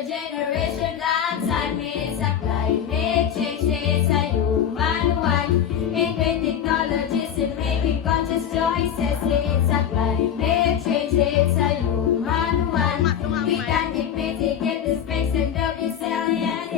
third generation lang sa amin sa climate change is a human one. Invent technologies and making conscious choices. It's a climate change, it's a human one. We can mitigate the space and the resilient.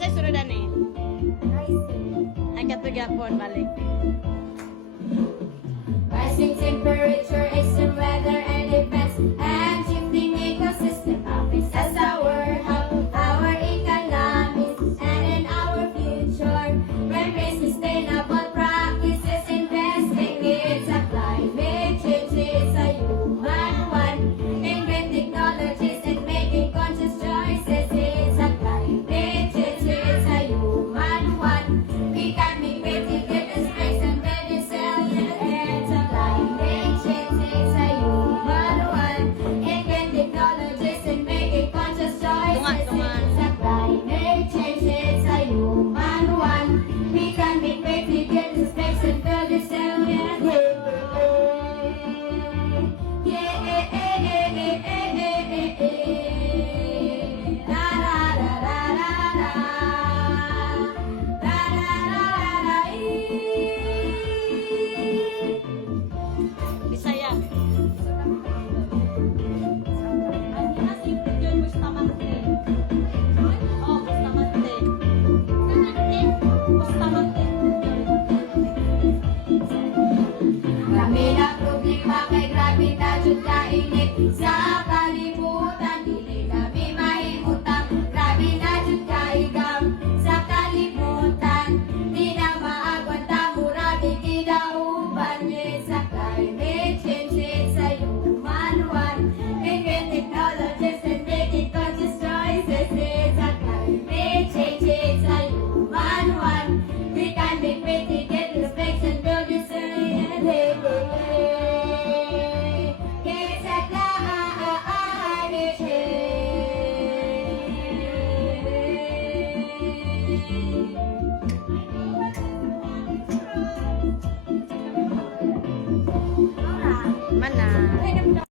Saya suruh Dani. Agak tegapon balik. Rising temperature, extreme weather and events, and shifting ecosystem affects our economies and in our future. Remember sustainable practices, investing it's a climate change, it's a human one. Invent technologies and making conscious choices. It's a climate change, it's a human one. We can be mitigate the space and the resilient. It's a climate change, it's a human one. Invent technologies and making conscious choices. It's a climate change, it's a human one. We can be mitigate the space and the resilient. Bisaya. Kami na problema kay grabe na jud kain